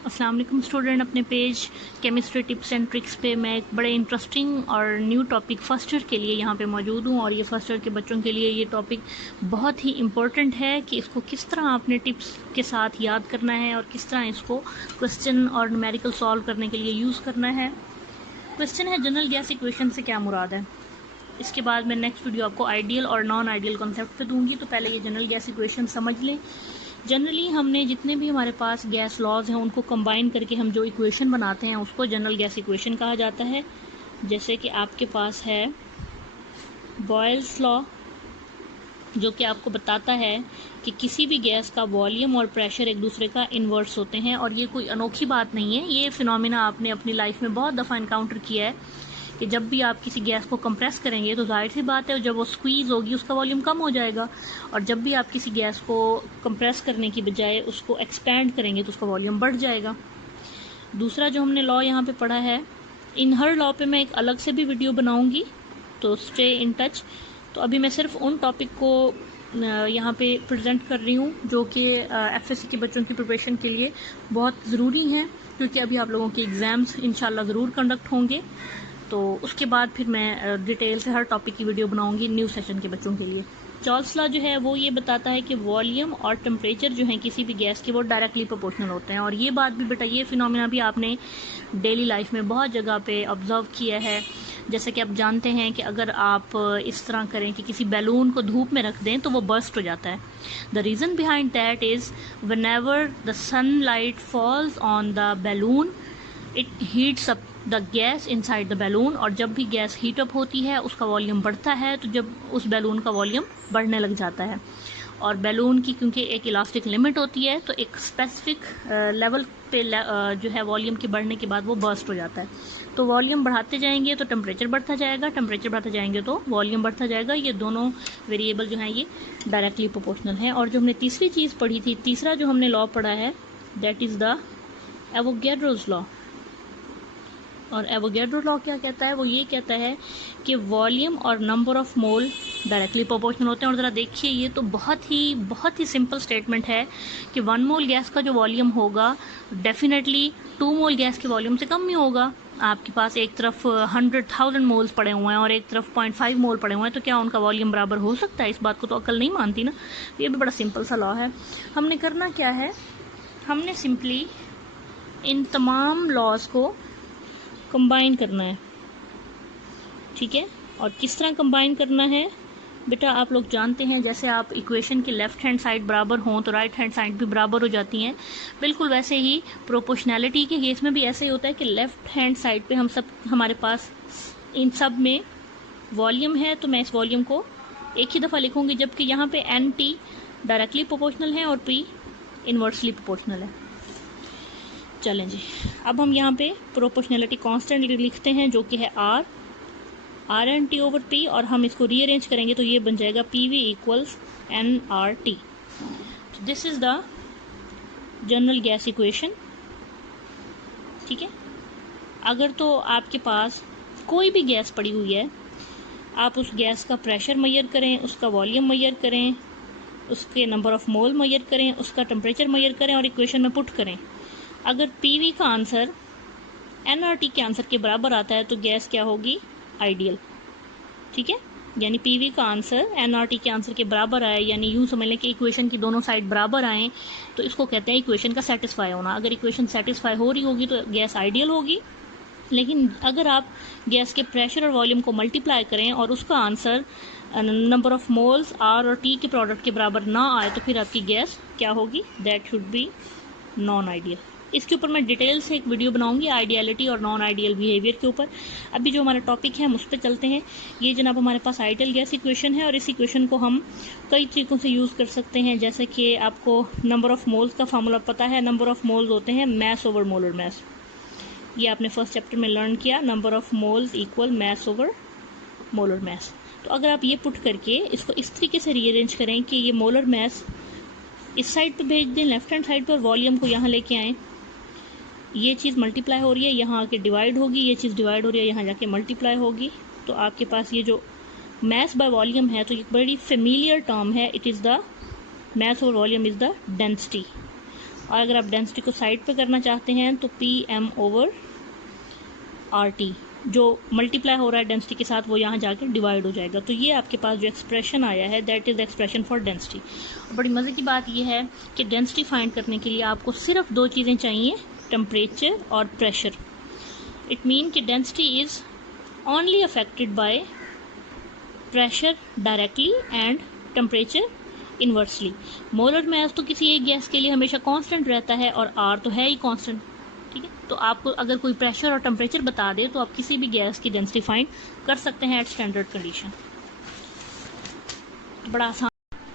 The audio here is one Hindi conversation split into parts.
अस्सलाम वालेकुम स्टूडेंट। अपने page chemistry tips and tricks पे मैं एक बड़े इंटरेस्टिंग और न्यू टॉपिक फर्स्ट ईयर के लिए यहाँ पे मौजूद हूँ। और ये फर्स्ट ईयर के बच्चों के लिए ये टॉपिक बहुत ही इम्पोर्टेंट है कि इसको किस तरह आपने टिप्स के साथ याद करना है और किस तरह इसको क्वेश्चन और न्यूमेरिकल सॉल्व करने के लिए यूज़ करना है। क्वेश्चन है जनरल गैस इक्वेशन से क्या मुराद है। इसके बाद मैं नेक्स्ट वीडियो आपको आइडियल और नॉन आइडियल कॉन्सेप्ट पे दूंगी। तो पहले ये जनरल गैस इक्वेशन समझ लें। जनरली हमने जितने भी हमारे पास गैस लॉज हैं उनको कंबाइन करके हम जो इक्वेशन बनाते हैं उसको जनरल गैस इक्वेशन कहा जाता है। जैसे कि आपके पास है बॉयल्स लॉ, जो कि आपको बताता है कि किसी भी गैस का वॉल्यूम और प्रेशर एक दूसरे का इन्वर्स होते हैं। और ये कोई अनोखी बात नहीं है, ये फिनोमिना आपने अपनी लाइफ में बहुत दफ़ा इनकाउंटर किया है कि जब भी आप किसी गैस को कंप्रेस करेंगे तो जाहिर सी बात है जब वो स्क्वीज़ होगी उसका वॉल्यूम कम हो जाएगा, और जब भी आप किसी गैस को कंप्रेस करने की बजाय उसको एक्सपैंड करेंगे तो उसका वॉल्यूम बढ़ जाएगा। दूसरा जो हमने लॉ यहाँ पे पढ़ा है, इन हर लॉ पे मैं एक अलग से भी वीडियो बनाऊँगी, तो स्टे इन टच। तो अभी मैं सिर्फ उन टॉपिक को यहाँ पे प्रेजेंट कर रही हूँ जो कि एफएससी के बच्चों की प्रिपरेशन के लिए बहुत ज़रूरी हैं, क्योंकि अभी आप लोगों के एग्ज़ाम्स इंशाल्लाह ज़रूर कंडक्ट होंगे। तो उसके बाद फिर मैं डिटेल से हर टॉपिक की वीडियो बनाऊंगी न्यू सेशन के बच्चों के लिए। चार्ल्स लॉ जो है वो ये बताता है कि वॉल्यूम और टेम्परेचर जो है किसी भी गैस के वो डायरेक्टली प्रोपोर्शनल होते हैं। और ये बात भी बेटा, ये फिनोमिना भी आपने डेली लाइफ में बहुत जगह पे ऑब्जर्व किया है। जैसे कि आप जानते हैं कि अगर आप इस तरह करें कि किसी बैलून को धूप में रख दें तो वो बर्स्ट हो जाता है। The reason behind that is whenever the sunlight falls on the balloon it heats up the gas inside the balloon. और जब भी गैस हीट अप होती है उसका वॉल्यूम बढ़ता है, तो जब उस बैलून का वॉल्यूम बढ़ने लग जाता है। और बैलून की क्योंकि एक इलास्टिक लिमिट होती है तो एक स्पेसिफिक लेवल पे जो है वॉल्यूम के बढ़ने के बाद वो बर्स्ट हो जाता है। तो वॉल्यूम बढ़ाते जाएंगे तो टेम्परेचर बढ़ता जाएगा, टेम्परेचर बढ़ते जाएंगे तो वॉल्यूम बढ़ता जाएगा। ये दोनों वेरिएबल जो हैं ये डायरेक्टली प्रोपोर्शनल हैं। और जो हमने तीसरी चीज़ पढ़ी थी, तीसरा जो हमने लॉ पढ़ा है, that is the Avogadro's law. और एवोगैड्रो लॉ क्या कहता है, वो ये कहता है कि वॉल्यूम और number of mole directly proportional होते हैं। और ज़रा देखिए, ये तो बहुत ही सिंपल स्टेटमेंट है कि 1 मोल गैस का जो वॉल्यूम होगा डेफिनेटली 2 मोल गैस के वॉल्यूम से कम ही होगा। आपके पास एक तरफ 100,000 मोल्स पड़े हुए हैं और एक तरफ 0.5 मोल पड़े हुए हैं, तो क्या उनका वॉल्यूम बराबर हो सकता है? इस बात को तो अक्ल नहीं मानती ना। ये भी बड़ा सिंपल सा लॉ है। हमने करना क्या है, हमने सिंपली इन तमाम लॉज को कंबाइन करना है, ठीक है। और किस तरह कंबाइन करना है बेटा, आप लोग जानते हैं जैसे आप इक्वेशन की लेफ्ट हैंड साइड बराबर हों तो राइट हैंड साइड भी बराबर हो जाती हैं। बिल्कुल वैसे ही प्रोपोर्शनैलिटी के केस में भी ऐसे ही होता है कि लेफ्ट हैंड साइड पे हमारे पास इन सब में वॉल्यूम है, तो मैं इस वॉल्यूम को एक ही दफ़ा लिखूंगी, जबकि यहाँ पे एन टी डायरेक्टली प्रोपोर्शनल है और पी इन्वर्सली प्रोपोर्शनल है। चलें जी, अब हम यहाँ पे प्रोपोर्शनैलिटी कांस्टेंट लिखते हैं जो कि है r n t over p, और हम इसको रीअरेंज करेंगे तो ये बन जाएगा p v equals n r t. This is the general gas equation, ठीक है। अगर तो आपके पास कोई भी गैस पड़ी हुई है, आप उस गैस का प्रेशर मेजर करें, उसका वॉल्यूम मेजर करें, उसके नंबर ऑफ मोल मेजर करें, उसका टेम्परेचर मेजर करें और इक्वेशन में पुट करें। अगर पीवी का आंसर एनआरटी के आंसर के बराबर आता है तो गैस क्या होगी? आइडियल, ठीक है। यानी पीवी का आंसर एनआरटी के आंसर के बराबर आए, यानी यूँ समझ लें कि इक्वेशन की दोनों साइड बराबर आए, तो इसको कहते हैं इक्वेशन का सेटिस्फाई होना। अगर इक्वेशन सेटिस्फाई हो रही होगी तो गैस आइडियल होगी। लेकिन अगर आप गैस के प्रेशर और वॉल्यूम को मल्टीप्लाई करें और उसका answer number of moles r और टी के प्रोडक्ट के बराबर ना आए तो फिर आपकी गैस क्या होगी? That should be non ideal. इसके ऊपर मैं डिटेल से एक वीडियो बनाऊंगी आइडियलिटी और नॉन आइडियल बिहेवियर के ऊपर। अभी जो हमारा टॉपिक है हम उस पर चलते हैं। ये जनाब हमारे पास आइडियल गैस इक्वेशन है और इस इक्वेशन को हम कई तरीकों से यूज़ कर सकते हैं। जैसे कि आपको नंबर ऑफ मोल्स का फार्मूला पता है। नंबर ऑफ मोल्स होते हैं मैस ओवर मोलर मैस, ये आपने फर्स्ट चैप्टर में लर्न किया। Number of moles equal mass over molar mass. तो अगर आप ये पुट करके इसको इस तरीके से रीअरेंज करें कि ये मोलर मैस इस साइड पे भेज दें, लेफ्ट हैंड साइड पर, वॉल्यूम को यहाँ लेके आएँ, ये चीज़ मल्टीप्लाई हो रही है, यहाँ आके डिवाइड होगी, ये चीज़ डिवाइड हो रही है, यहाँ जाके मल्टीप्लाई होगी, तो आपके पास ये जो मैस बाय वॉल्यूम है तो ये बड़ी फेमिलियर टर्म है। इट इज़ द मैस और वॉल्यूम इज़ द डेंसिटी। और अगर आप डेंसिटी को साइड पे करना चाहते हैं तो Pm/RT जो मल्टीप्लाई हो रहा है डेंसिटी के साथ वो यहाँ जाकर डिवाइड हो जाएगा। तो ये आपके पास जो एक्सप्रेशन आया है that is expression for density. बड़ी मज़े की बात ये है कि डेंसिटी फाइंड करने के लिए आपको सिर्फ दो चीज़ें चाहिए, टेम्परेचर और प्रेशर। इट मीन कि density is only affected by pressure directly and temperature inversely. Molar mass तो किसी एक गैस के लिए हमेशा कांस्टेंट रहता है और आर तो है ही कांस्टेंट, ठीक है। तो आपको अगर कोई प्रेशर और टेम्परेचर बता दे तो आप किसी भी गैस की डेंसिटी फाइंड कर सकते हैं एट स्टैंडर्ड कंडीशन। तो बड़ा आसान।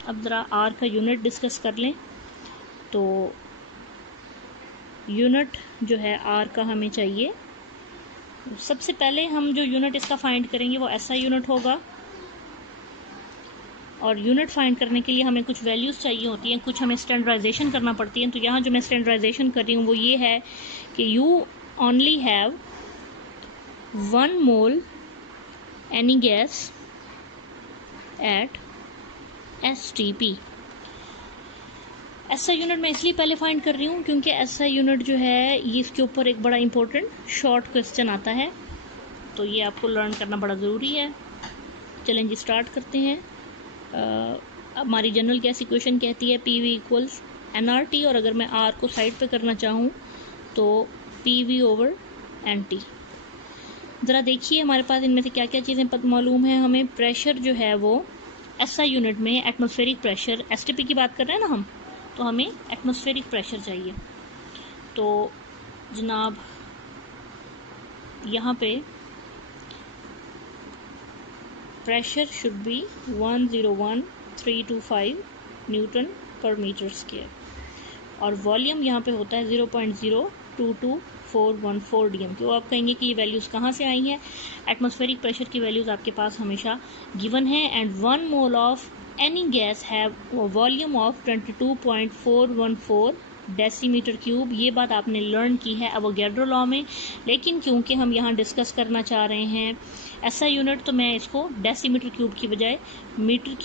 अब ज़रा आर का यूनिट डिस्कस कर लें। तो यूनिट जो है आर का हमें चाहिए, सबसे पहले हम जो यूनिट इसका फाइंड करेंगे वो ऐसा यूनिट होगा। और यूनिट फाइंड करने के लिए हमें कुछ वैल्यूज़ चाहिए होती हैं, कुछ हमें स्टैंडर्डाइजेशन करना पड़ती है। तो यहाँ जो मैं स्टैंडर्डाइजेशन कर रही हूँ वो ये है कि you only have 1 mole any gas at STP। ऐसा यूनिट मैं इसलिए पहले फाइंड कर रही हूँ क्योंकि ऐसा यूनिट जो है ये इसके ऊपर एक बड़ा इंपॉर्टेंट शॉर्ट क्वेश्चन आता है, तो ये आपको लर्न करना बड़ा ज़रूरी है। चलें जी स्टार्ट करते हैं। हमारी जनरल गैस इक्वेशन कहती है PV = nRT, और अगर मैं R को साइड पे करना चाहूँ तो PV/NT। ज़रा देखिए हमारे पास इनमें से क्या क्या चीज़ें मालूम है हमें। प्रेशर जो है वो SI यूनिट में एटमॉस्फेरिक प्रेशर, STP की बात कर रहे हैं ना हम, तो हमें एटमॉस्फेरिक प्रेशर चाहिए। तो जनाब यहाँ पे प्रेशर शुड बी 101,325 न्यूटन पर मीटर स्क्वायर, और वॉल्यूम यहाँ पे होता है 0.022414 dm। तो आप कहेंगे कि ये वैल्यूज़ कहाँ से आई हैं। एटमॉस्फेरिक प्रेशर की वैल्यूज़ आपके पास हमेशा गिवन है। And 1 mole of any guys have volume of 22.414 decimetre cube. ये बात आपने लर्न की है एवोगैड्रो लॉ में, लेकिन क्योंकि हम यहाँ डिस्कस करना चाह रहे हैं ऐसा यूनिट, तो मैं इसको डेसीमीटर क्यूब की बजाय मीटर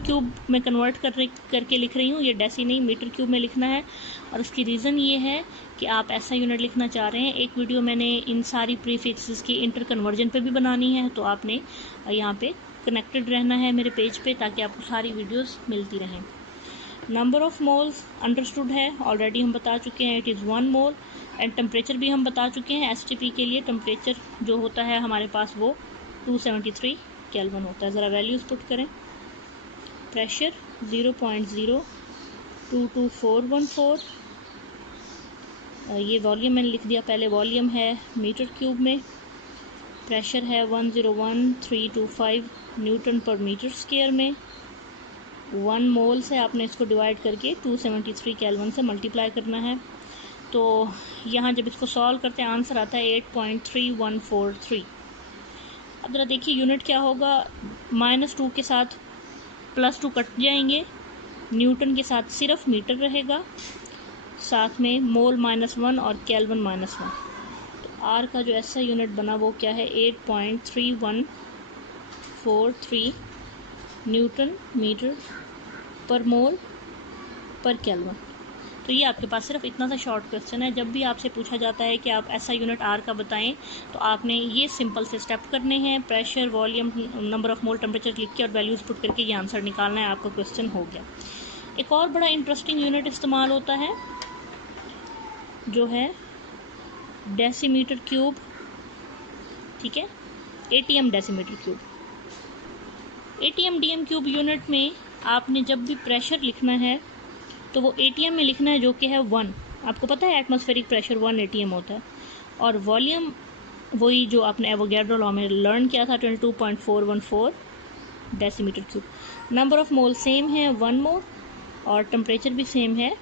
क्यूब में कन्वर्ट करके लिख रही हूँ। ये डेसी नहीं, मीटर क्यूब में लिखना है। और इसकी रीज़न ये है कि आप ऐसा यूनिट लिखना चाह रहे हैं। एक वीडियो मैंने इन सारी प्रीफिक्सेस की इंटर कन्वर्जन पे भी बनानी है, तो आपने यहाँ पे कनेक्टेड रहना है मेरे पेज पे ताकि आपको सारी वीडियोस मिलती रहें। नंबर ऑफ़ मोल्स अंडरस्टूड है, ऑलरेडी हम बता चुके हैं, it is 1 mole. And temperature भी हम बता चुके हैं। STP के लिए टेम्परेचर जो होता है हमारे पास वो 273 केल्विन होता है। ज़रा वैल्यूज़ पुट करें। प्रेशर 0.022414, ये वॉल्यूम मैंने लिख दिया पहले, वॉल्यूम है मीटर क्यूब में। प्रेशर है 101,325 न्यूटन पर मीटर स्क्वायर में। 1 मोल से आपने इसको डिवाइड करके 273 केल्विन से मल्टीप्लाई करना है। तो यहाँ जब इसको सॉल्व करते हैं आंसर आता है 8.3143। अब ज़रा देखिए यूनिट क्या होगा। -2 के साथ +2 कट जाएंगे, न्यूटन के साथ सिर्फ मीटर रहेगा, साथ में मोल -1 और केल्विन -1। तो आर का जो ऐसा यूनिट बना वो क्या है 8.3143 न्यूटन मीटर पर मोल पर केल्विन। तो ये आपके पास सिर्फ इतना सा शॉर्ट क्वेश्चन है। जब भी आपसे पूछा जाता है कि आप ऐसा यूनिट आर का बताएं तो आपने ये सिंपल से स्टेप करने हैं। Pressure, volume, number of mole, temperature लिख के और वैल्यूज़ पुट करके ये आंसर निकालना है, आपका क्वेश्चन हो गया। एक और बड़ा इंटरेस्टिंग यूनिट इस्तेमाल होता है जो है डेसीमीटर क्यूब, ठीक है, ATM decimetre cube. ATM DM cube unit में आपने जब भी प्रेशर लिखना है तो वो ATM में लिखना है जो कि है 1। आपको पता है एटमॉस्फेरिक प्रेशर 1 ATM होता है। और वॉल्यूम वही जो आपने एवोगैड्रो लॉ में लर्न किया था 22.414 decimetre cube. Number of mole same है 1 मोल, और टेम्परेचर भी सेम है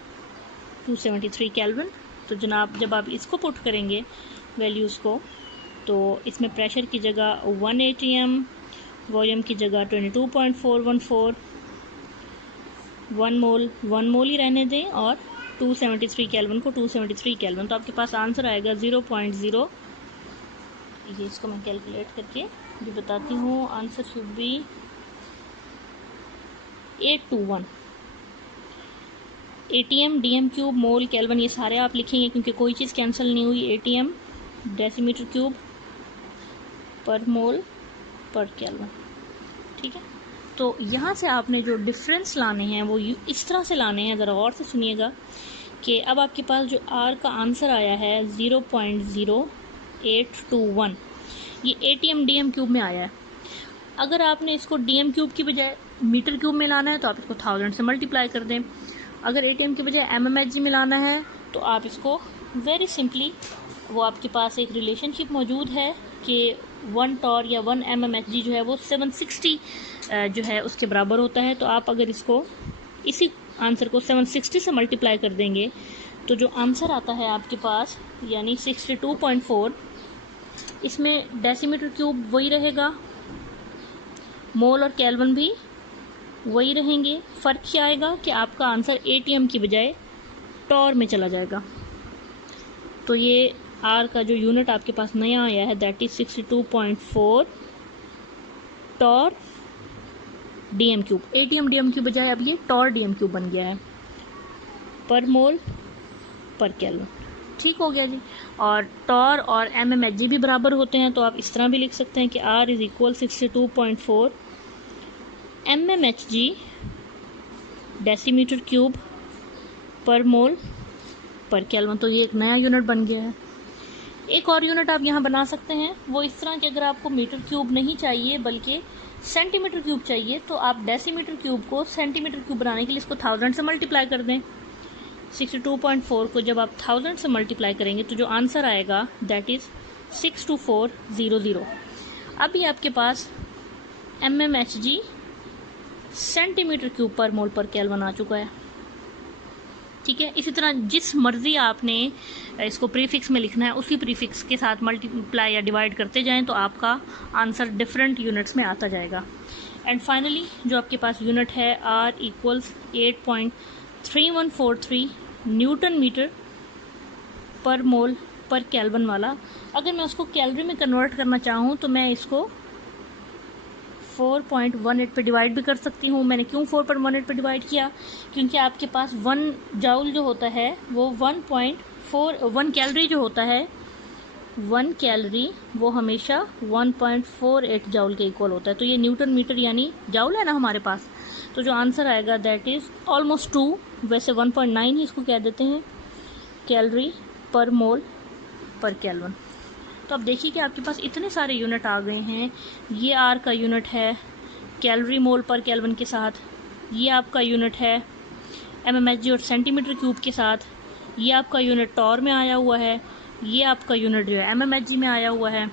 273 केल्विन। तो जनाब जब आप इसको पुट करेंगे वैल्यूज़ को, तो इसमें प्रेशर की जगह 1 ATM, वॉल्यूम की जगह 22.414, 1 मोल ही रहने दें, और 273 केल्विन को 273 केल्विन। तो आपके पास आंसर आएगा 0.0, ये इसको मैं कैलकुलेट करके भी बताती हूँ। Answer should be 821। ATM, DM cube, mole, kelvin ये सारे आप लिखेंगे क्योंकि कोई चीज़ कैंसिल नहीं हुई। ATM डेसीमीटर क्यूब पर मोल पर केल्विन, ठीक है। तो यहाँ से आपने जो डिफरेंस लाने हैं वो इस तरह से लाने हैं, ज़रा गौर से सुनिएगा कि अब आपके पास जो R का आंसर आया है 0.0821, ये ATM DM क्यूब में आया है। अगर आपने इसको DM क्यूब की बजाय मीटर क्यूब में लाना है तो आप इसको 1000 से मल्टीप्लाई कर दें। अगर ATM की बजाय MMHG में लाना है तो आप इसको वेरी सिंपली, वो आपके पास एक रिलेशनशिप मौजूद है कि 1 टॉर या 1 MMHG जो है वो 760 जो है उसके बराबर होता है। तो आप अगर इसको इसी आंसर को 760 से मल्टीप्लाई कर देंगे तो जो आंसर आता है आपके पास यानी 62.4, इसमें डेसीमीटर क्यूब वही रहेगा, मोल और केल्विन भी वही रहेंगे। फ़र्क क्या आएगा कि आपका आंसर ATM की बजाय टॉर में चला जाएगा। तो ये R का जो यूनिट आपके पास नया आया है that is 62.4 torr DM cube. ATM DM की बजाय अब ये टॉर DM क्यूब बन गया है, पर मोल पर केल्विन, ठीक हो गया जी। और टॉर और MMHG भी बराबर होते हैं तो आप इस तरह भी लिख सकते हैं कि R is equal 62.4 MMHG decimetre cube पर मोल पर केल्विन। तो ये एक नया यूनिट बन गया है। एक और यूनिट आप यहाँ बना सकते हैं, वो इस तरह कि अगर आपको मीटर क्यूब नहीं चाहिए बल्कि सेंटीमीटर क्यूब चाहिए तो आप डेसीमीटर क्यूब को सेंटीमीटर क्यूब बनाने के लिए इसको 1000 से मल्टीप्लाई कर दें। 62.4 को जब आप 1000 से मल्टीप्लाई करेंगे तो जो आंसर आएगा दैट इज़ 62400। अभी आपके पास MMHG सेंटीमीटर क्यूब पर मोल पर केल्विन आ चुका है, ठीक है। इसी तरह जिस मर्ज़ी आपने इसको प्रीफिक्स में लिखना है उसी प्रीफिक्स के साथ मल्टीप्लाई या डिवाइड करते जाएं तो आपका आंसर डिफरेंट यूनिट्स में आता जाएगा। एंड फाइनली जो आपके पास यूनिट है R इक्वल्स 8.3143 न्यूटन मीटर पर मोल पर केल्विन वाला, अगर मैं उसको कैलोरी में कन्वर्ट करना चाहूँ तो मैं इसको 4.18 पे डिवाइड भी कर सकती हूँ। मैंने क्यों 4.18 पे डिवाइड किया, क्योंकि आपके पास 1 जाउल जो होता है वो 1 कैलोरी जो होता है 1 कैलोरी वो हमेशा 1.48 जाउल के इक्वल होता है। तो ये न्यूटन मीटर यानी जाउल है ना हमारे पास। तो जो आंसर आएगा दैट इज़ ऑलमोस्ट 2, वैसे 1.9 ही इसको कह देते हैं, कैलोरी पर मोल पर केल्विन। तो अब देखिए कि आपके पास इतने सारे यूनिट आ गए हैं। ये R का यूनिट है कैलोरी मोल पर केल्विन के साथ, ये आपका यूनिट है MMHG और सेंटीमीटर क्यूब के साथ, ये आपका यूनिट टॉर में आया हुआ है, ये आपका यूनिट जो है MMHG में आया हुआ है,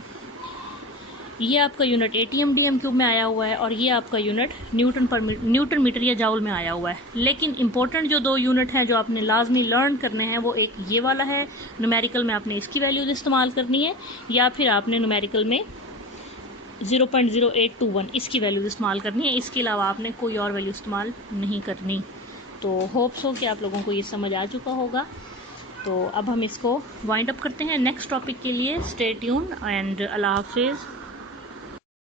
ये आपका यूनिट ATM DM क्यूब में आया हुआ है और ये आपका यूनिट न्यूटन मीटर या जाउल में आया हुआ है। लेकिन इंपॉर्टेंट जो 2 यूनिट हैं जो आपने लाजमी लर्न करने हैं वो एक ये वाला है, न्यूमेरिकल में आपने इसकी वैल्यूज इस्तेमाल करनी है या फिर आपने न्यूमेरिकल में 0.0821 इसकी वैल्यूज इस्तेमाल करनी है। इसके अलावा आपने कोई और वैल्यू इस्तेमाल नहीं करनी। तो होप्स हो कि आप लोगों को ये समझ आ चुका होगा। तो अब हम इसको वाइंड अप करते हैं। नेक्स्ट टॉपिक के लिए स्टे ट्यून एंड अल्लाह हाफिज़।